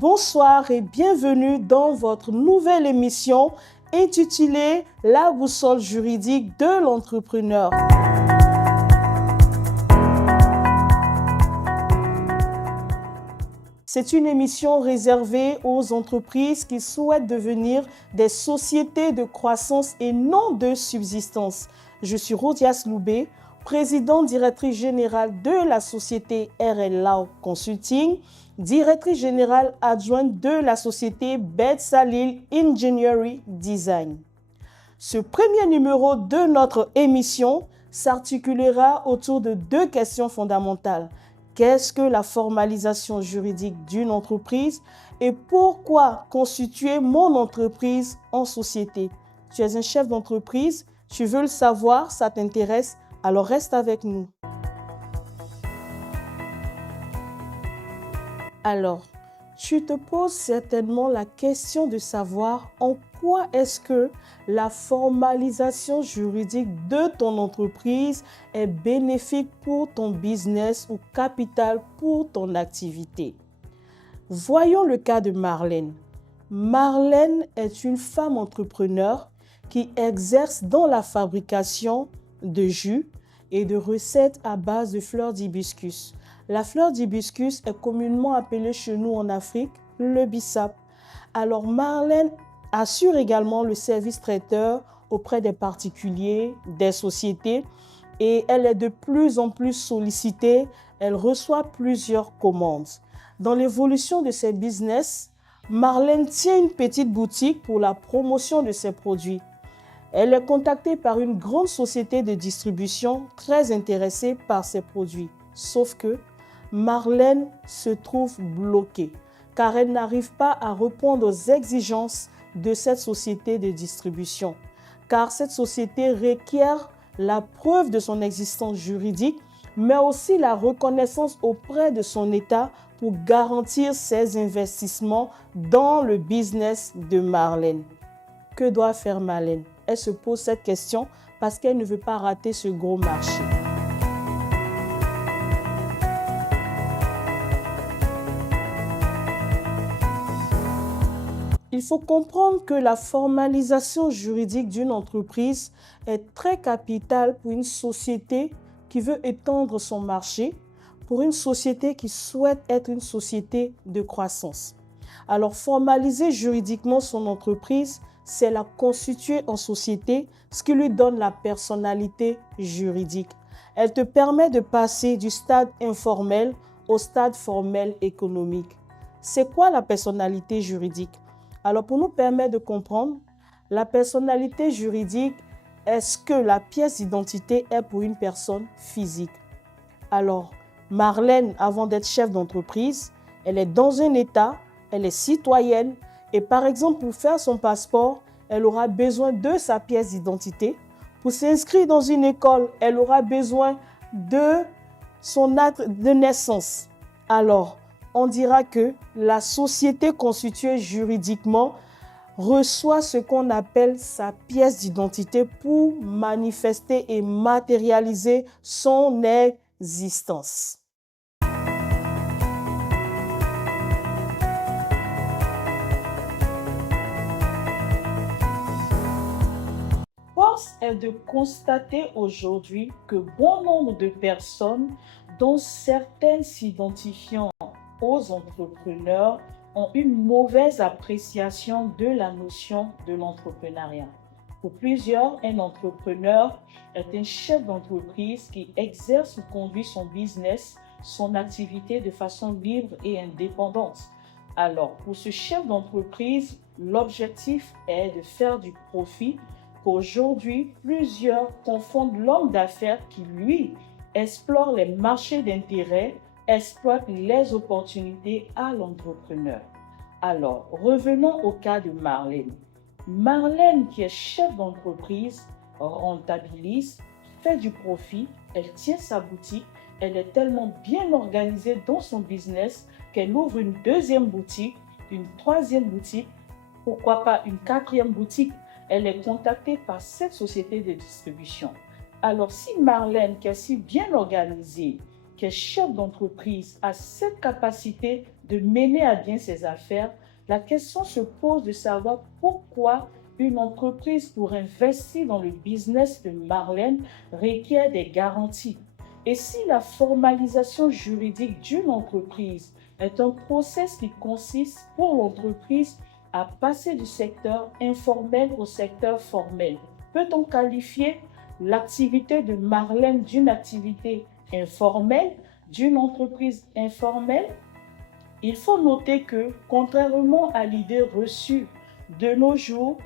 Bonsoir et bienvenue dans votre nouvelle émission intitulée La boussole juridique de l'entrepreneur. C'est une émission réservée aux entreprises qui souhaitent devenir des sociétés de croissance et non de subsistance. Je suis Rodias Loubé, présidente directrice générale de la société RL Lao Consulting, directrice générale adjointe de la société Betsalil Engineering Design. Ce premier numéro de notre émission s'articulera autour de deux questions fondamentales. Qu'est-ce que la formalisation juridique d'une entreprise et pourquoi constituer mon entreprise en société? Tu es un chef d'entreprise, tu veux le savoir, ça t'intéresse, alors reste avec nous. Alors, tu te poses certainement la question de savoir en quoi est-ce que la formalisation juridique de ton entreprise est bénéfique pour ton business ou capital pour ton activité. Voyons le cas de Marlène. Marlène est une femme entrepreneur qui exerce dans la fabrication de jus et de recettes à base de fleurs d'hibiscus. La fleur d'hibiscus est communément appelée chez nous en Afrique le bissap. Alors Marlène assure également le service traiteur auprès des particuliers, des sociétés et elle est de plus en plus sollicitée. Elle reçoit plusieurs commandes. Dans l'évolution de ses business, Marlène tient une petite boutique pour la promotion de ses produits. Elle est contactée par une grande société de distribution très intéressée par ses produits. Sauf que Marlène se trouve bloquée car elle n'arrive pas à répondre aux exigences de cette société de distribution. Car cette société requiert la preuve de son existence juridique, mais aussi la reconnaissance auprès de son État pour garantir ses investissements dans le business de Marlène. Que doit faire Marlène? Elle se pose cette question parce qu'elle ne veut pas rater ce gros marché. Il faut comprendre que la formalisation juridique d'une entreprise est très capitale pour une société qui veut étendre son marché, pour une société qui souhaite être une société de croissance. Alors, formaliser juridiquement son entreprise, c'est la constituer en société, ce qui lui donne la personnalité juridique. Elle te permet de passer du stade informel au stade formel économique. C'est quoi la personnalité juridique? Alors, pour nous permettre de comprendre, la personnalité juridique, est-ce que la pièce d'identité est pour une personne physique? Alors, Marlène, avant d'être chef d'entreprise, elle est dans un État, elle est citoyenne et par exemple, pour faire son passeport, elle aura besoin de sa pièce d'identité. Pour s'inscrire dans une école, elle aura besoin de son acte de naissance. Alors, on dira que la société constituée juridiquement reçoit ce qu'on appelle sa pièce d'identité pour manifester et matérialiser son existence. Force est de constater aujourd'hui que bon nombre de personnes, dont certaines s'identifiant aux entrepreneurs, ont une mauvaise appréciation de la notion de l'entrepreneuriat. Pour plusieurs, un entrepreneur est un chef d'entreprise qui exerce ou conduit son business, son activité de façon libre et indépendante. Alors, pour ce chef d'entreprise, l'objectif est de faire du profit. Aujourd'hui, plusieurs confondent l'homme d'affaires qui, lui, explore les marchés d'intérêt, exploite les opportunités à l'entrepreneur. Alors, revenons au cas de Marlène. Marlène, qui est chef d'entreprise, rentabilise, fait du profit, elle tient sa boutique, elle est tellement bien organisée dans son business qu'elle ouvre une deuxième boutique, une troisième boutique, pourquoi pas une quatrième boutique. Elle est contactée par cette société de distribution. Alors, si Marlène, qui est si bien organisée, qui est chef d'entreprise a cette capacité de mener à bien ses affaires, la question se pose de savoir pourquoi une entreprise pour investir dans le business de Marlène requiert des garanties. Et si la formalisation juridique d'une entreprise est un process qui consiste pour l'entreprise à passer du secteur informel au secteur formel, peut-on qualifier l'activité de Marlène d'une activité informelle, d'une entreprise informelle? Il faut noter que, contrairement à l'idée reçue de nos jours,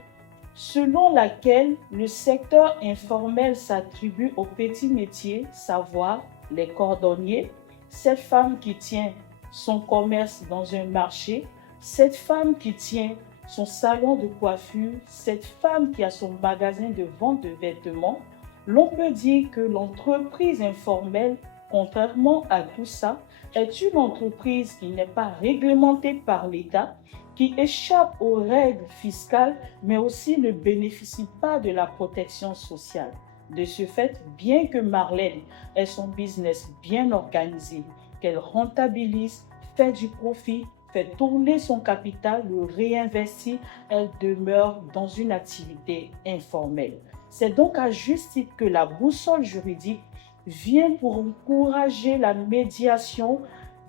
selon laquelle le secteur informel s'attribue aux petits métiers, savoir les cordonniers, cette femme qui tient son commerce dans un marché, cette femme qui tient son salon de coiffure, cette femme qui a son magasin de vente de vêtements, l'on peut dire que l'entreprise informelle, contrairement à tout ça, est une entreprise qui n'est pas réglementée par l'État, qui échappe aux règles fiscales, mais aussi ne bénéficie pas de la protection sociale. De ce fait, bien que Marlène ait son business bien organisé, qu'elle rentabilise, fait du profit, fait tourner son capital, le réinvestit, elle demeure dans une activité informelle. C'est donc à juste titre que la boussole juridique vient pour encourager la médiation,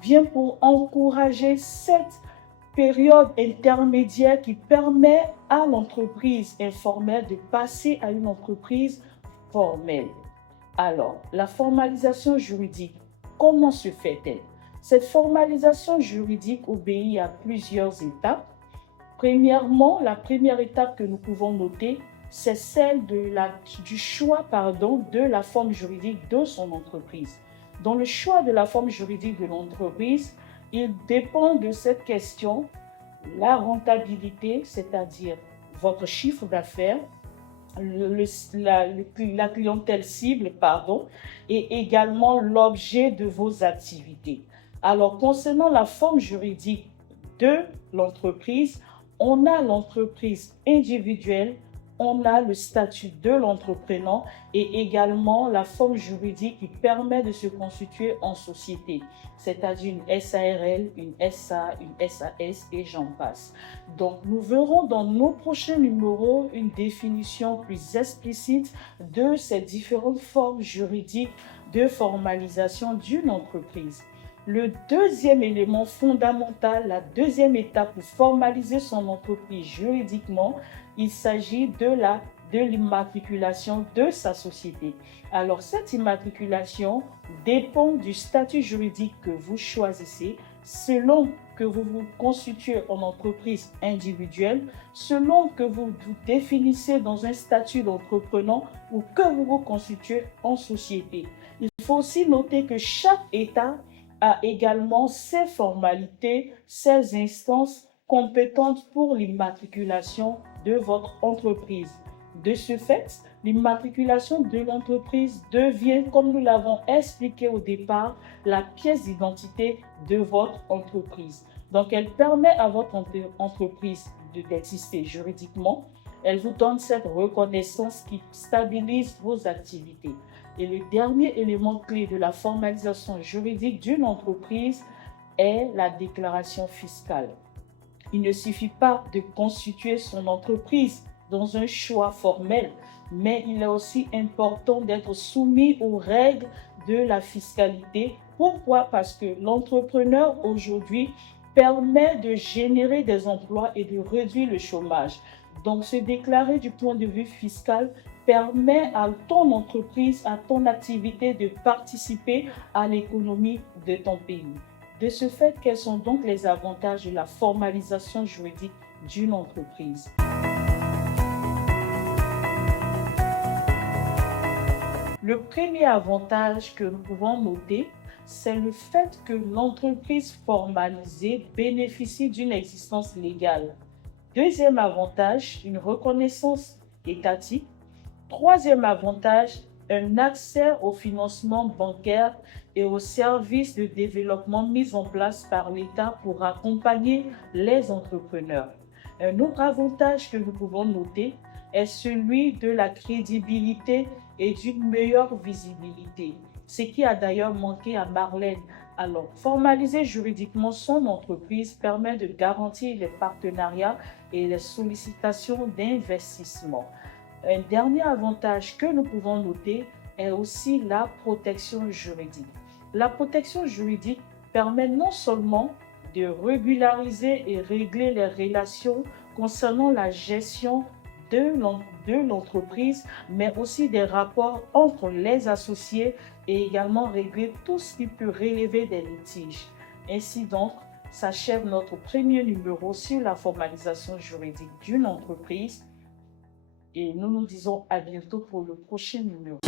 vient pour encourager cette période intermédiaire qui permet à l'entreprise informelle de passer à une entreprise formelle. Alors, la formalisation juridique, comment se fait-elle? Cette formalisation juridique obéit à plusieurs étapes. Premièrement, la première étape que nous pouvons noter, c'est celle du choix de la forme juridique de son entreprise. Dans le choix de la forme juridique de l'entreprise, il dépend de cette question, la rentabilité, c'est-à-dire votre chiffre d'affaires, la clientèle cible, et également l'objet de vos activités. Alors, concernant la forme juridique de l'entreprise, on a l'entreprise individuelle, on a le statut de l'entrepreneur et également la forme juridique qui permet de se constituer en société, c'est-à-dire une SARL, une SA, une SAS et j'en passe. Donc, nous verrons dans nos prochains numéros une définition plus explicite de ces différentes formes juridiques de formalisation d'une entreprise. Le deuxième élément fondamental, la deuxième étape pour formaliser son entreprise juridiquement, il s'agit de l'immatriculation de sa société. Alors, cette immatriculation dépend du statut juridique que vous choisissez, selon que vous vous constituez en entreprise individuelle, selon que vous vous définissez dans un statut d'entrepreneur ou que vous vous constituez en société. Il faut aussi noter que chaque État a également ses formalités, ses instances compétentes pour l'immatriculation de votre entreprise. De ce fait, l'immatriculation de l'entreprise devient, comme nous l'avons expliqué au départ, la pièce d'identité de votre entreprise. Donc, elle permet à votre entreprise d'exister juridiquement. Elle vous donne cette reconnaissance qui stabilise vos activités. Et le dernier élément clé de la formalisation juridique d'une entreprise est la déclaration fiscale. Il ne suffit pas de constituer son entreprise dans un choix formel, mais il est aussi important d'être soumis aux règles de la fiscalité. Pourquoi? Parce que l'entrepreneur aujourd'hui permet de générer des emplois et de réduire le chômage. Donc, se déclarer du point de vue fiscal permet à ton entreprise, à ton activité de participer à l'économie de ton pays. De ce fait, quels sont donc les avantages de la formalisation juridique d'une entreprise? Le premier avantage que nous pouvons noter, c'est le fait que l'entreprise formalisée bénéficie d'une existence légale. Deuxième avantage, une reconnaissance étatique. Troisième avantage, un accès au financement bancaire et aux services de développement mis en place par l'État pour accompagner les entrepreneurs. Un autre avantage que nous pouvons noter est celui de la crédibilité et d'une meilleure visibilité. ce qui a d'ailleurs manqué à Marlène. Alors, formaliser juridiquement son entreprise permet de garantir les partenariats et les sollicitations d'investissement. Un dernier avantage que nous pouvons noter est aussi la protection juridique. La protection juridique permet non seulement de régulariser et régler les relations concernant la gestion de l'entreprise, mais aussi des rapports entre les associés et également régler tout ce qui peut relever des litiges. Ainsi donc, s'achève notre premier numéro sur la formalisation juridique d'une entreprise et nous nous disons à bientôt pour le prochain numéro.